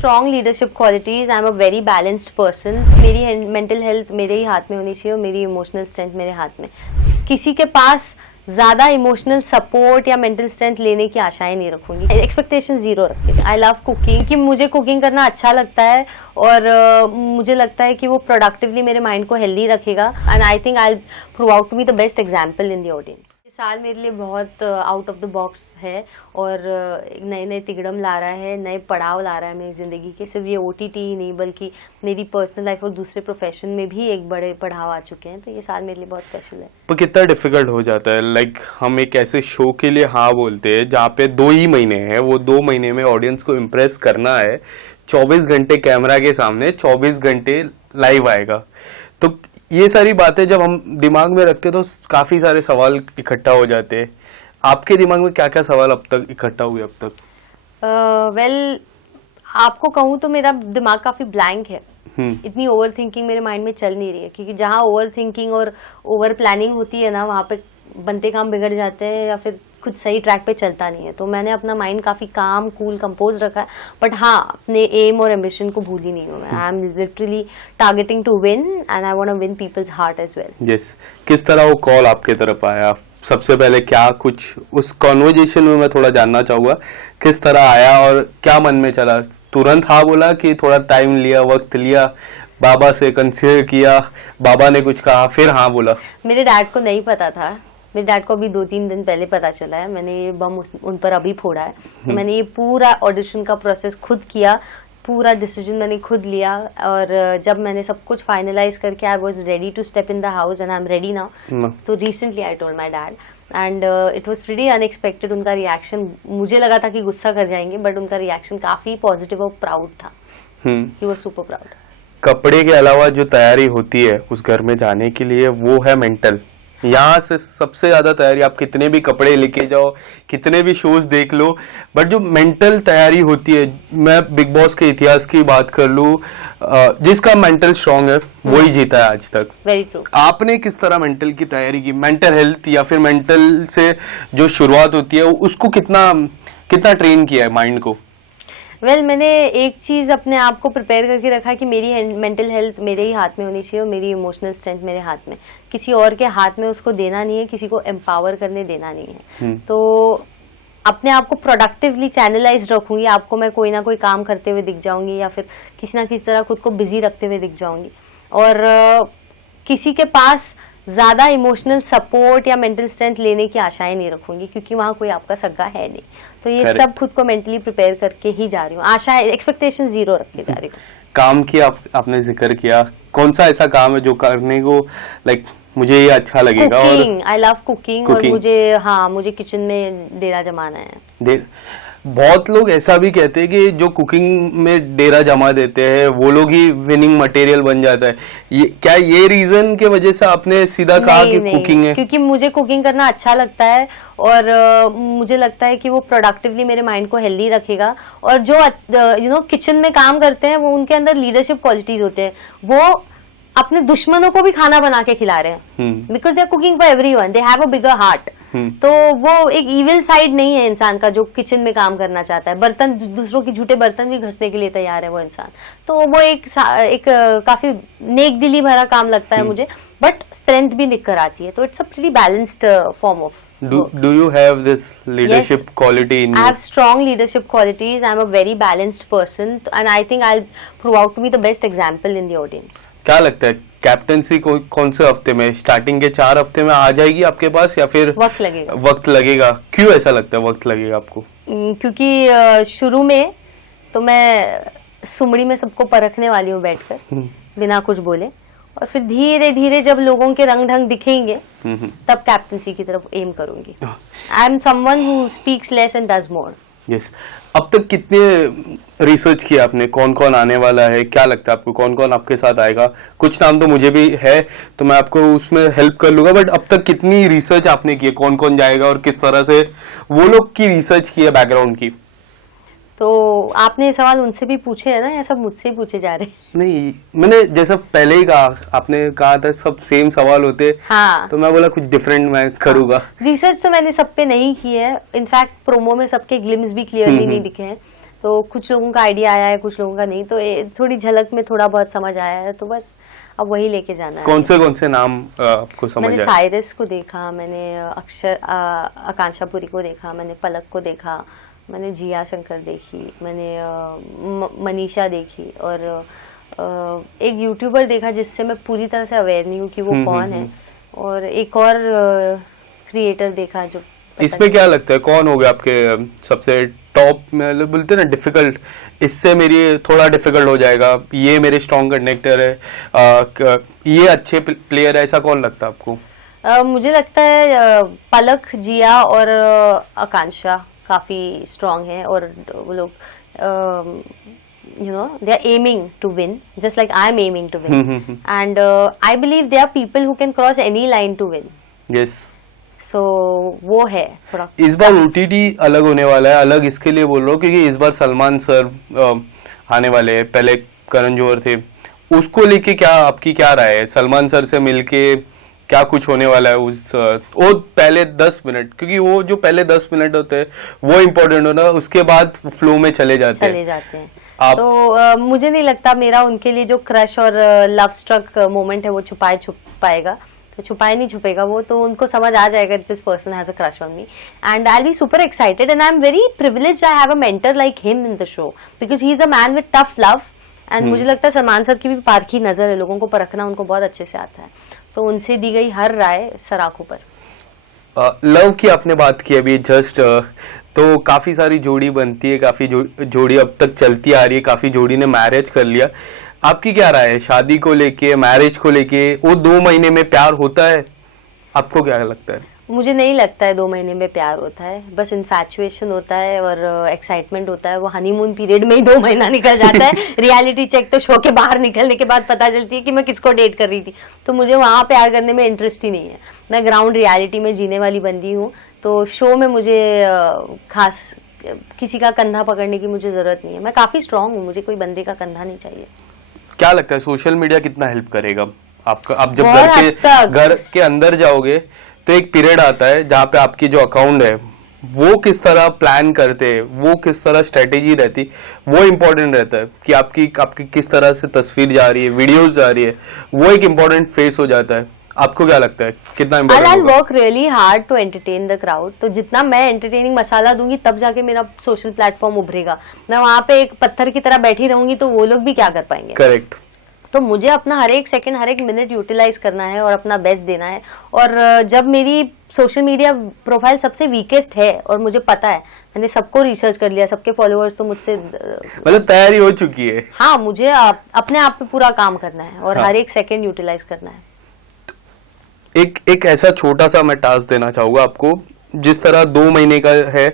Strong leadership qualities. I am a very balanced person. मेरी mental health मेरे ही हाथ में होनी चाहिए और मेरी इमोशनल स्ट्रेंथ मेरे हाथ में। किसी के पास ज्यादा इमोशनल सपोर्ट या मेंटल स्ट्रेंथ लेने की आशाएं नहीं रखूंगी। एक्सपेक्टेशन जीरो रखूंगी। आई लव कुकिंग कि मुझे कुकिंग करना अच्छा लगता है और मुझे लगता है कि वो प्रोडक्टिवली मेरे माइंड को हेल्दी रखेगा। And I think I prove out to be the best example in the audience. साल मेरे लिए बहुत आउट ऑफ द बॉक्स है और नए नए तिगड़म ला रहा है, नए पड़ाव ला रहा है मेरी ज़िंदगी के। सिर्फ ये OTT ही नहीं बल्कि मेरी पर्सनल लाइफ और दूसरे प्रोफेशन में भी एक बड़े पड़ाव आ चुके हैं। तो ये साल मेरे लिए बहुत स्पेशल है। पर कितना डिफिकल्ट हो जाता है, लाइक हम एक ऐसे शो के लिए हाँ बोलते हैं जहाँ पे 2 ही महीने हैं, वो 2 महीने में ऑडियंस को इम्प्रेस करना है। 24 घंटे कैमरा के सामने, 24 घंटे लाइव आएगा। तो ये सारी बातें जब हम दिमाग में रखते तो काफी सारे सवाल इकट्ठा हो जाते हैं। आपके दिमाग में क्या क्या सवाल अब तक इकट्ठा हुए अब तक? आपको कहूँ तो मेरा दिमाग काफी ब्लैंक है। इतनी ओवर थिंकिंग मेरे माइंड में चल नहीं रही है, क्योंकि जहाँ ओवर थिंकिंग और ओवर प्लानिंग होती है ना, वहाँ पे बनते काम बिगड़ जाते हैं या फिर कुछ सही ट्रैक पे चलता नहीं है। तो मैंने अपना माइंड काफी काम, कूल, कंपोज रखा है। बट हाँ, अपने एम और एम्बिशन को भूली नहीं हूँ मैं। I am literally targeting to win and I want to win people's heart as well. Yes. किस तरह वो कॉल आपके तरफ आया? सबसे पहले क्या कुछ उस कॉन्वर्जेशन में मैं थोड़ा जानना चाहूंगा, किस तरह आया और क्या मन में चला? तुरंत हाँ बोला कि थोड़ा टाइम लिया, वक्त लिया, बाबा से कंसिडर किया, बाबा ने कुछ कहा फिर हाँ बोला? मेरे डैड को नहीं पता था। मेरे डैड को अभी 2-3 दिन पहले पता चला है। मैंने ये बम उन पर अभी फोड़ा है। तो मैंने ये पूरा ऑडिशन का प्रोसेस खुद किया, पूरा डिसीजन मैंने खुद लिया। और जब मैंने सब कुछ फाइनलाइज करके I was ready to step in the house and I am ready now. तो recently I told my dad and it was pretty unexpected. उनका रिएक्शन, मुझे लगा था कि गुस्सा कर जाएंगे, बट उनका रिएक्शन काफी पॉजिटिव और प्राउड था। He was super proud. कपड़े के अलावा जो तैयारी होती है उस घर में जाने के लिए, वो है मेंटल। यहाँ से सबसे ज्यादा तैयारी, आप कितने भी कपड़े लेके जाओ, कितने भी शोज देख लो, बट जो मेंटल तैयारी होती है, मैं बिग बॉस के इतिहास की बात कर लूं, जिसका मेंटल स्ट्रांग है वही जीता है आज तक। Very true. आपने किस तरह मेंटल की तैयारी की? मेंटल हेल्थ या फिर मेंटल से जो शुरुआत होती है उसको कितना ट्रेन किया है माइंड को? मैंने एक चीज अपने आप को प्रिपेयर करके रखा है कि मेरी मेंटल हेल्थ मेरे ही हाथ में होनी चाहिए और मेरी इमोशनल स्ट्रेंथ मेरे हाथ में। किसी और के हाथ में उसको देना नहीं है, किसी को एम्पावर करने देना नहीं है। तो अपने आप को प्रोडक्टिवली चैनलाइज रखूंगी। आपको मैं कोई ना कोई काम करते हुए दिख जाऊंगी या फिर किसी ना किसी तरह खुद को बिजी रखते हुए दिख जाऊंगी। और किसी के पास ज्यादा इमोशनल सपोर्ट या मेंटल स्ट्रेंथ लेने की आशाएं नहीं रखूंगी, क्योंकि वहां कोई आपका सगा है नहीं। तो ये सब खुद को मेंटली प्रिपेयर करके ही जा रही हूँ। आशाएं, एक्सपेक्टेशन जीरो रख के जा रही हूँ। काम की आपने जिक्र किया, कौन सा ऐसा काम है जो करने को लाइक मुझे ये अच्छा लगेगा? कुकिंग। आई लव कुकिंग और मुझे किचन में डेरा जमाना है। बहुत लोग ऐसा भी कहते हैं कि जो कुकिंग में डेरा जमा देते हैं वो लोग ही विनिंग मटेरियल बन जाता है। क्या ये रीजन के वजह से आपने सीधा कहा कि कुकिंग है? क्योंकि मुझे कुकिंग करना अच्छा लगता है और मुझे लगता है कि वो प्रोडक्टिवली मेरे माइंड को हेल्दी रखेगा। और जो किचन में काम करते हैं वो उनके अंदर लीडरशिप क्वालिटीज होते हैं। वो अपने दुश्मनों को भी खाना बना के खिला रहे हैं, because they are cooking for everyone, they have a bigger heart. तो वो एक इविल साइड नहीं है इंसान का जो किचन में काम करना चाहता है। बर्तन, दूसरों की झूठे बर्तन भी घसने के लिए तैयार है वो इंसान। तो वो एक काफी नेक दिली भरा काम लगता है मुझे, बट स्ट्रेंथ भी निकल आती है। तो it's a pretty balanced form of. Do you have this leadership quality in you? I have strong leadership qualities. I am a very balanced person and I think I'll prove out to be the best example in the audience. क्या लगता है captaincy कौन से हफ्ते में, starting के 4 हफ्ते में आ जाएगी आपके पास या फिर वक्त लगेगा? क्यों ऐसा लगता है वक्त लगेगा आपको? क्योंकि शुरू में तो मैं सुमड़ी में सबको परखने वाली हूँ बैठकर बिना कुछ बोले, और फिर धीरे धीरे जब लोगों के रंग ढंग दिखेंगे तब कैप्टनसी की तरफ एम करूंगी। I am someone who speaks less and does more. Yes. अब तक कितने रिसर्च किया आपने? कौन कौन आने वाला है? क्या लगता है आपको कौन कौन आपके साथ आएगा? कुछ नाम तो मुझे भी है तो मैं आपको उसमें हेल्प कर लूंगा, बट अब तक कितनी रिसर्च आपने की है? कौन कौन जाएगा और किस तरह से वो लोग की रिसर्च की है, बैकग्राउंड की? तो आपने ये सवाल उनसे भी पूछे है ना, या सब मुझसे ही पूछे जा रहे हैं? नहीं, मैंने जैसा पहले ही कहा, आपने कहा था सब सेम सवाल होते। हाँ। तो मैं बोला कुछ डिफरेंट मैं करूंगा। रिसर्च तो मैंने सब पे नहीं की है। इनफैक्ट प्रोमो में सबके ग्लिम्स भी क्लियरली नहीं दिखे हैं। तो कुछ लोगों का आइडिया आया है, कुछ लोगों का नहीं, तो थोड़ी झलक में थोड़ा बहुत समझ आया है, तो बस अब वही लेके जाना है। कौन से नाम आपको समझ आए? मैंने साइरस को देखा, मैंने आकांक्षा पुरी को देखा, मैंने पलक को देखा, मैंने जिया शंकर देखी, मैंने मनीषा देखी, और एक यूट्यूबर देखा जिससे मैं पूरी तरह से अवेयर नहीं हूँ कि वो कौन है, और एक और क्रिएटर देखा जो। इसमें क्या लगता है कौन हो गया आपके सबसे टॉप में, बोलते हैं ना डिफिकल्ट, इससे मेरी थोड़ा डिफिकल्ट हो जाएगा, ये मेरे स्ट्रॉन्ग कंडक्टर है, ये अच्छे प्लेयर है, ऐसा कौन लगता है आपको? मुझे लगता है पलक, जिया और आकांक्षा काफी स्ट्रॉन्ग है, और वो लोग they are aiming to win just like I am aiming to win and I believe there are people who can cross any line to win. Yes. So वो है थोड़ा। इस बार OTT अलग होने वाला है, अलग इसके लिए बोल रहा हूँ क्योंकि इस बार सलमान सर आने वाले हैं, पहले करण जौहर थे, उसको लेके क्या आपकी क्या राय है? सलमान सर से मिलके क्या कुछ होने वाला है? वो पहले 10 मिनट, क्योंकि वो जो पहले 10 मिनट होते हैं वो इम्पोर्टेंट होना, उसके बाद फ्लो में चले जाते हैं। तो मुझे नहीं लगता मेरा उनके लिए जो क्रश और लव स्ट्रक मोमेंट है वो छुप पाएगा, तो छुपाए नहीं छुपेगा वो, तो उनको समझ आ जाएगा this person has a crush on me, and I will be super excited, and I am very privileged I have a mentor like him in the show, because he is a man with tough love, and मुझे लगता है Salman sir की भी पारखी नजर है, लोगों को परखना उनको बहुत अच्छे से आता है, तो उनसे दी गई हर राय सराखों पर। लव की आपने बात की अभी जस्ट, तो काफी सारी जोड़ी बनती है, काफी जोड़ी अब तक चलती आ रही है, काफी जोड़ी ने मैरिज कर लिया, आपकी क्या राय है शादी को लेके, मैरिज को लेके? वो 2 महीने में प्यार होता है, आपको क्या लगता है? मुझे नहीं लगता है 2 महीने में प्यार होता है, बस इन्फैचुएशन होता है और एक्साइटमेंट होता है, वो हनीमून पीरियड में ही 2 महीना निकल जाता है। रियलिटी चेक तो शो के बाहर निकलने के बाद पता चलती है कि मैं किसको डेट कर रही थी, तो मुझे वहाँ प्यार करने में इंटरेस्ट ही नहीं है, मैं ग्राउंड रियलिटी में जीने वाली बंदी हूँ, तो शो में मुझे खास किसी का कंधा पकड़ने की मुझे जरूरत नहीं है, मैं काफी स्ट्रांग हूँ, मुझे कोई बंदे का कंधा नहीं चाहिए। क्या लगता है सोशल मीडिया कितना हेल्प करेगा आपका? आप जब घर के अंदर जाओगे तो एक पीरियड आता है जहाँ पे आपकी जो अकाउंट है वो किस तरह प्लान करते हैं, वो किस तरह स्ट्रेटेजी रहती, वो इम्पोर्टेंट रहता है कि आपकी किस तरह से तस्वीर जा रही है, वीडियोस जा रही है, वो एक इम्पोर्टेंट फेस हो जाता है। आपको क्या लगता है कितना इम्पोर्टेंट होगा? I'll work really hard to entertain the crowd, तो जितना मैं एंटरटेनिंग मसाला दूंगी तब जाके मेरा सोशल प्लेटफॉर्म उभरेगा, मैं वहाँ पे एक पत्थर की तरह बैठी रहूंगी तो वो लोग भी क्या कर पाएंगे? करेक्ट। तो मुझे अपना हर एक सेकंड हर एक मिनट यूटिलाइज करना है और अपना बेस्ट देना है, और जब मेरी सोशल मीडिया प्रोफाइल सबसे वीकेस्ट है और मुझे पता है, मैंने सबको रिसर्च कर लिया, सबके फॉलोअर्स तो मुझसे मतलब तैयारी हो चुकी है। हाँ, मुझे अपने आप पे पूरा काम करना है और हर एक सेकंड यूटिलाइज करना है। एक ऐसा छोटा सा मैं टास्क देना चाहूंगा आपको, जिस तरह 2 महीने का है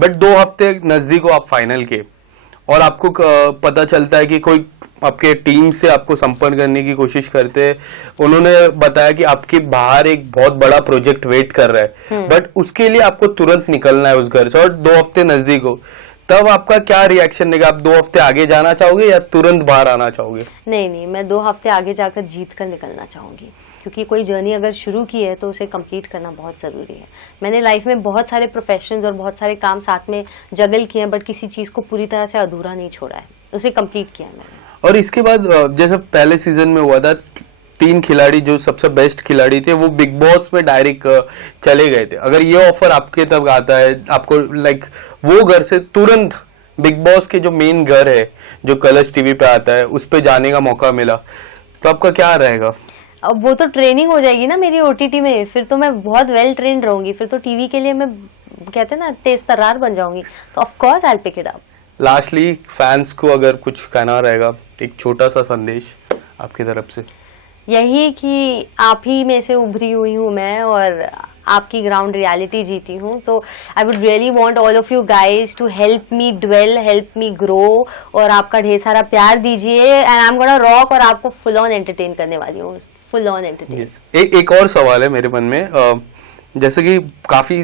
बट 2 हफ्ते नजदीक हो आप फाइनल के, और आपको पता चलता है कि कोई आपके टीम से आपको संपर्क करने की कोशिश करते हैं, उन्होंने बताया कि आपके बाहर एक बहुत बड़ा प्रोजेक्ट वेट कर रहा है, बट उसके लिए आपको तुरंत निकलना है उस घर से और 2 हफ्ते नजदीक हो, तब आपका क्या रिएक्शन रहेगा? आप 2 हफ्ते आगे जाना चाहोगे या तुरंत बाहर आना चाहोगे? नहीं, मैं 2 हफ्ते आगे जाकर जीत कर निकलना चाहूंगी, क्योंकि कोई जर्नी अगर शुरू की है तो उसे कंप्लीट करना बहुत ज़रूरी है। मैंने लाइफ में बहुत सारे प्रोफेशंस और बहुत सारे काम साथ में जगल किए हैं, बट किसी चीज़ को पूरी तरह से अधूरा नहीं छोड़ा है, उसे कंप्लीट किया है मैंने। और इसके बाद जैसे पहले सीजन में हुआ था, 3 खिलाड़ी जो सबसे बेस्ट खिलाड़ी थे वो बिग बॉस में डायरेक्ट चले गए थे, अगर ये ऑफर आपके तक आता है, आपको लाइक वो घर से तुरंत बिग बॉस के जो मेन घर है जो कलर्स टीवी पे आता है उस पे जाने का मौका मिला, तो आपका क्या रहेगा? अब वो तो ट्रेनिंग हो जाएगी ना मेरी OTT में, फिर तो मैं बहुत वेल ट्रेंड रहूंगी, फिर तो टीवी के लिए मैं कहते हैं ना तेज तर्रार बन जाऊंगी, तो of course I will pick it up. Lastly fans को अगर कुछ कहना रहेगा, एक छोटा सा संदेश आपकी तरफ से। यही कि आप ही में से उभरी हुई हूँ मैं और आपकी ग्राउंड रियलिटी जीती हूँ, तो I would really want all of you guys to help me dwell, help me grow, और आपका ढेर सारा प्यार दीजिए, and I am gonna rock, और आपको फुल ऑन एंटरटेन करने वाली हूँ, फुल ऑन एंटरटेन। एक और सवाल है मेरे मन में, जैसे कि काफी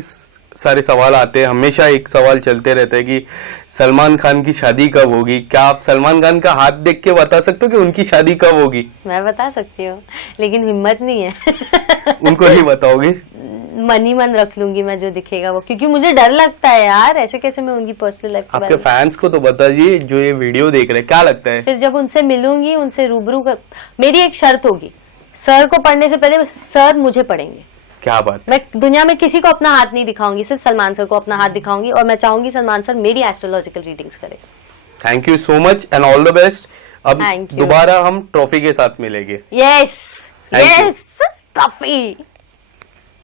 सारे सवाल आते हैं, हमेशा एक सवाल चलते रहता है कि सलमान खान की शादी कब होगी? क्या आप सलमान खान का हाथ देख के बता सकते हो कि उनकी शादी कब होगी? मैं बता सकती हूँ, लेकिन हिम्मत नहीं है। उनको नहीं बताओगे? मन ही मन रख लूंगी मैं जो दिखेगा वो, क्योंकि मुझे डर लगता है यार, ऐसे कैसे मैं उनकी पर्सनल लाइफ के आपके बारे में। फैंस को तो बताइए जो ये वीडियो देख रहे हैं, क्या लगता है? फिर जब उनसे मिलूंगी, उनसे रूबरू कर, मेरी एक शर्त होगी, सर को पढ़ने से पहले सर मुझे पढ़ेंगे। क्या बात। मैं दुनिया में किसी को अपना हाथ नहीं दिखाऊंगी, सिर्फ सलमान सर को अपना हाथ दिखाऊंगी, और मैं चाहूंगी सलमान सर मेरी एस्ट्रोलॉजिकल रीडिंग्स करें। Thank you so much and all the best. अब Thank you. दोबारा हम ट्रॉफी के साथ मिलेंगे। Yes Thank you. Yes, trophy.